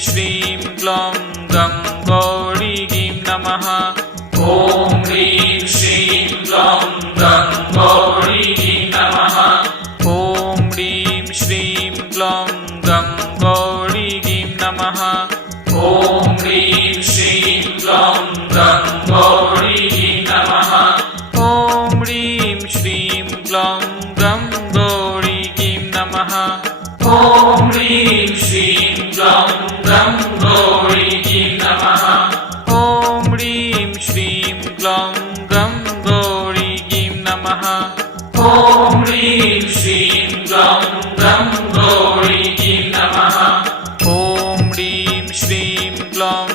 श्रीं ग्लौं गं गौरीं नमः। ॐ ह्रीं श्रीं ग्लौं गं गौरीं नमः। ॐ ह्रीं श्रीं ग्लौं गं गौरीं नमः। ॐ ह्रीं श्रीं ग्लौं गं गौरीं नमः। ॐ ह्रीं श्रीं ग्लौं गं गौरीं नमः। ॐ ह्रीं श्रीं ग्लौं गं गौरीं नमः। ॐ ह्रीं श्रीं ग्लौं गं गौरीं नमः। ॐ ह्रीं श्रीं ग्लौं गं गौरीं नमः। ॐ ह्रीं श्रीं ग्लौं